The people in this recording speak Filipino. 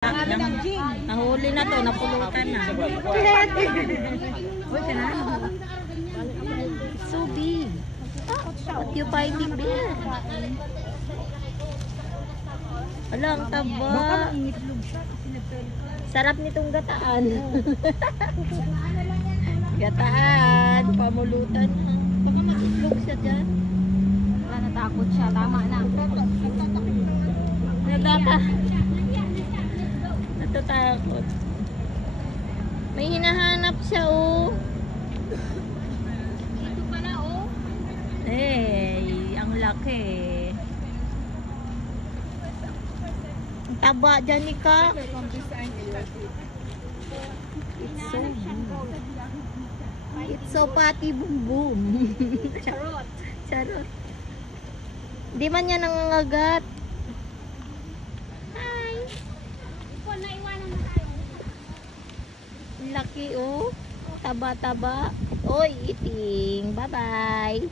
Nahuli na to, napulutan na. So big. What you finding there? Alang taba. Sarap nitong gataan. Gataan, pamulutan. Baka matitlog siya dyan. Wala, natakot siya. Tama na. Natatakot. May hinahanap siya, oh. Dito pala, oh. Hey, ang laki. Ang taba dyan, Ika. It's so patty boom boom. Charot. Charot. Di man niya nangangagat. Hi. Ipon, naiwanan na tayo. Laki, oh. Taba-taba. Oy, eating. Bye-bye.